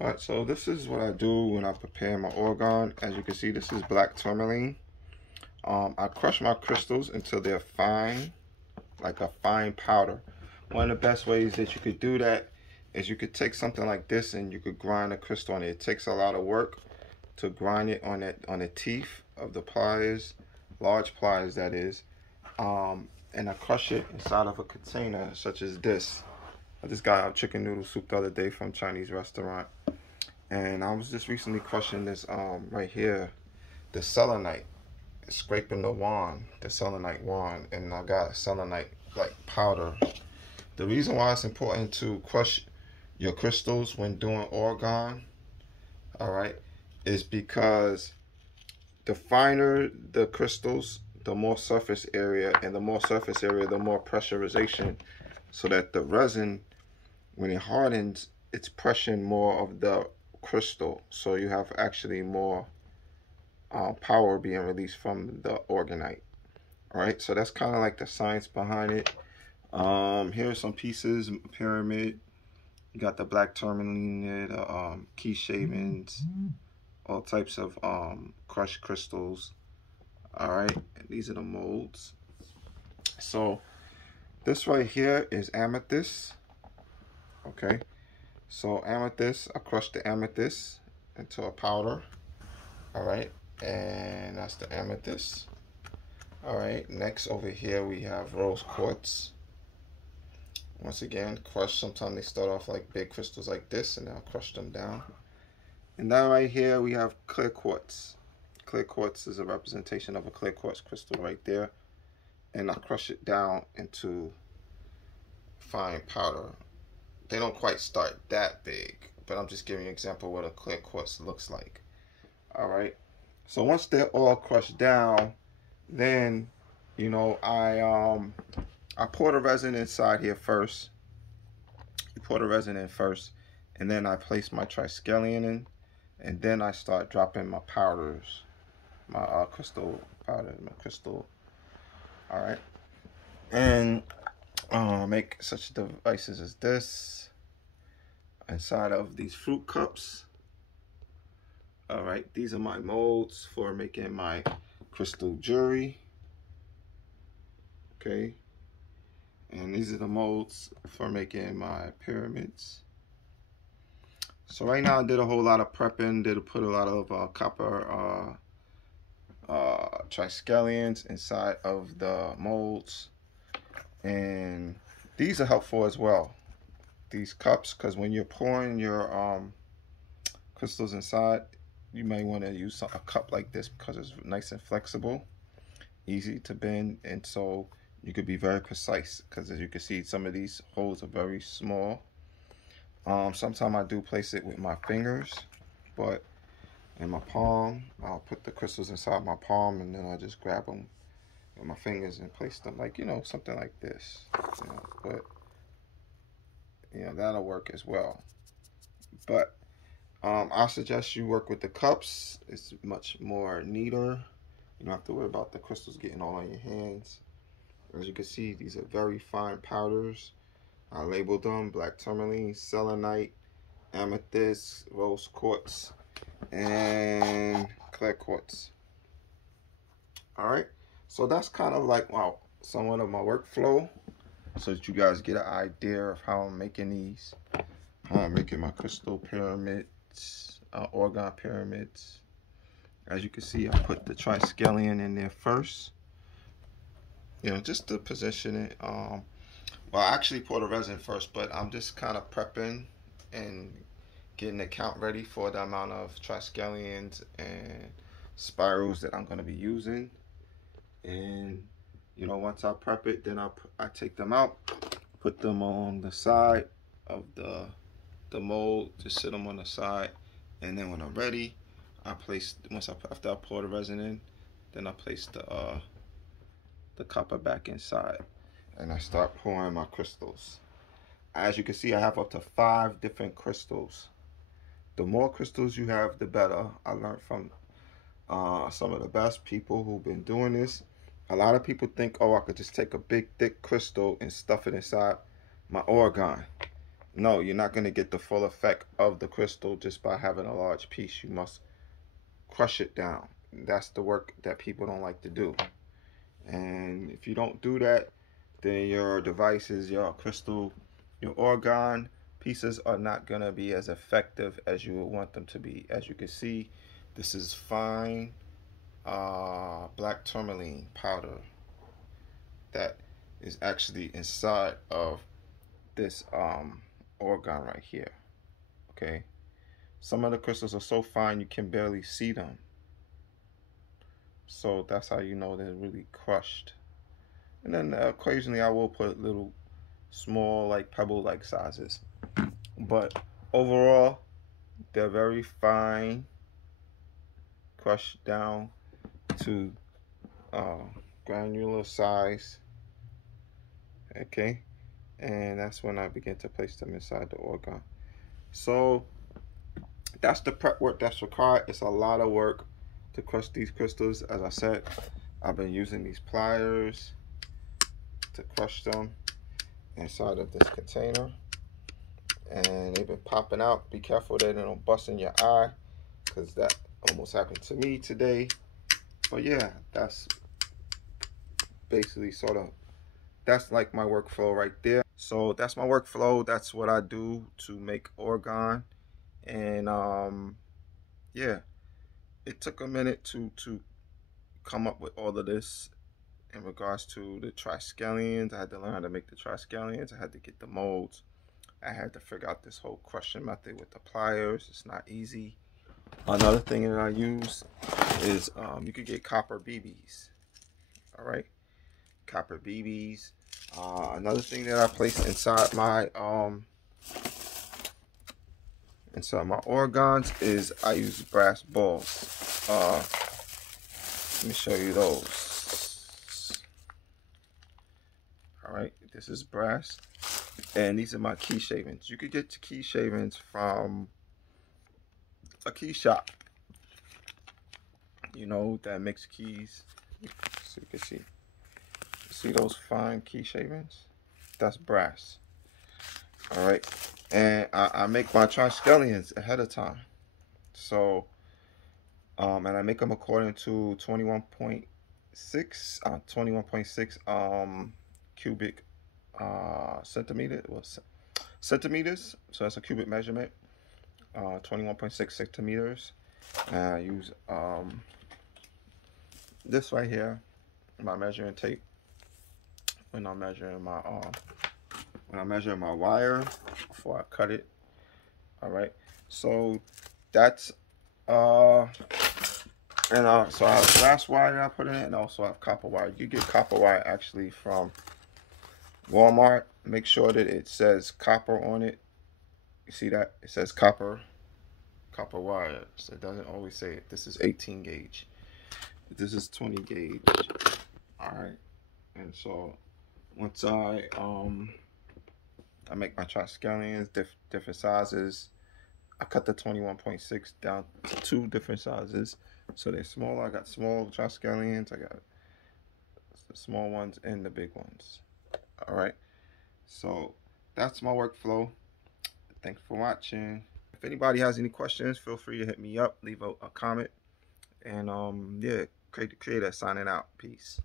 Alright, so this is what I do when I prepare my orgone. As you can see, this is black tourmaline. I crush my crystals until they're fine, like a fine powder. One of the best ways that you could do that is you could take something like this and you could grind a crystal on it. It takes a lot of work to grind it on the teeth of the pliers, large pliers that is. And I crush it inside of a container such as this. I just got chicken noodle soup the other day from a Chinese restaurant. And I was just recently crushing this right here, the selenite, scraping the wand, the selenite wand, and I got selenite like powder. The reason why it's important to crush your crystals when doing orgone, all right, is because the finer the crystals, the more surface area, and the more surface area, the more pressurization, so that the resin, when it hardens, it's pressing more of the crystal, so you have actually more power being released from the orgonite. All right, so that's kind of like the science behind it. Here are some pieces: pyramid, you got the black tourmaline, key shavings, all types of crushed crystals. All right, and these are the molds. So this right here is amethyst. Okay, so amethyst, I crushed the amethyst into a powder. All right, and that's the amethyst. All right, next over here we have rose quartz. Once again, crushed. Sometimes they start off like big crystals like this, and I'll crush them down. And then right here we have clear quartz. Clear quartz is a representation of a clear quartz crystal right there. And I crush it down into fine powder. They don't quite start that big, but I'm just giving you an example of what a clear quartz looks like. All right. So once they're all crushed down, then, you know, I pour the resin inside here first. You pour the resin in first, and then I place my triskelion in, and then I start dropping my powders, my crystal powder, my crystal. All right. And make such devices as this inside of these fruit cups. All right, these are my molds for making my crystal jewelry. Okay, and these are the molds for making my pyramids. So right now I did a whole lot of prepping, put a lot of copper triskelions inside of the molds. And these are helpful as well, these cups, because when you're pouring your crystals inside, you may want to use a cup like this because it's nice and flexible, easy to bend, and so you could be very precise, because as you can see, some of these holes are very small. Sometimes I do place it with my fingers, but in my palm, I'll put the crystals inside my palm, and then I just grab them with my fingers and place them, like, you know, something like this, you know. But you know, that'll work as well. But I suggest you work with the cups. It's much more neater. You don't have to worry about the crystals getting all on your hands. As you can see, these are very fine powders. I labeled them: black tourmaline, selenite, amethyst, rose quartz, and clear quartz. All right. So that's kind of like, wow, somewhat of my workflow, so that you guys get an idea of how I'm making these, how I'm making my crystal pyramids, orgone pyramids. As you can see, I put the triskelion in there first, you know, just to position it. Well, I actually pour the resin first, but I'm just kind of prepping and getting the count ready for the amount of triskelions and spirals that I'm going to be using. And you know, once I prep it, then I take them out, put them on the side of the mold, just sit them on the side, and then when I'm ready, I place, after I pour the resin in, then I place the copper back inside, and I start pouring my crystals. As you can see, I have up to 5 different crystals. The more crystals you have, the better. I learned from some of the best people who've been doing this. A lot of people think, oh, I could just take a big thick crystal and stuff it inside my orgone. No, you're not going to get the full effect of the crystal just by having a large piece. You must crush it down. That's the work that people don't like to do. And if you don't do that, then your devices, your crystal, your orgone pieces are not going to be as effective as you would want them to be. As you can see, this is fine black tourmaline powder that is actually inside of this orgone right here. Okay, some of the crystals are so fine you can barely see them, so that's how you know they're really crushed. And then occasionally I will put little small like pebble like sizes, but overall they're very fine, crushed down to granular size. Okay, and that's when I begin to place them inside the orgone. So that's the prep work that's required. It's a lot of work to crush these crystals. As I said, I've been using these pliers to crush them inside of this container, and they've been popping out. Be careful they don't bust in your eye, because that almost happened to me today. But yeah, that's basically that's like my workflow right there. So that's my workflow. That's what I do to make orgone. And yeah, it took a minute to come up with all of this in regards to the triskelions. I had to learn how to make the triskelions. I had to get the molds. I had to figure out this whole crushing method with the pliers. It's not easy. Another thing that I use is you could get copper BBs. All right, copper BBs. Another thing that I place inside my orgones is I use brass balls. Let me show you those. All right, this is brass, and these are my key shavings. You could get your key shavings from a key shop, you know, that makes keys. So you can see those fine key shavings. That's brass. All right, and I make my triskelions ahead of time. So and I make them according to 21.6 cubic centimeters. So that's a cubic measurement. 21.6 centimeters. And I use this right here, my measuring tape, when I'm measuring my wire before I cut it. All right, so that's so I have glass wire that I put in it, and also I have copper wire. You get copper wire actually from Walmart. Make sure that it says copper on it. You see that? It says copper wire. So it doesn't always say it. This is 18 gauge. This is 20 gauge. Alright. And so once I make my triskelions, different sizes. I cut the 21.6 down to 2 different sizes, so they're smaller. I got small triskelions. I got the small ones and the big ones. All right, so that's my workflow. Thanks for watching. If anybody has any questions, feel free to hit me up, leave a comment, and yeah, Creator signing out. Peace.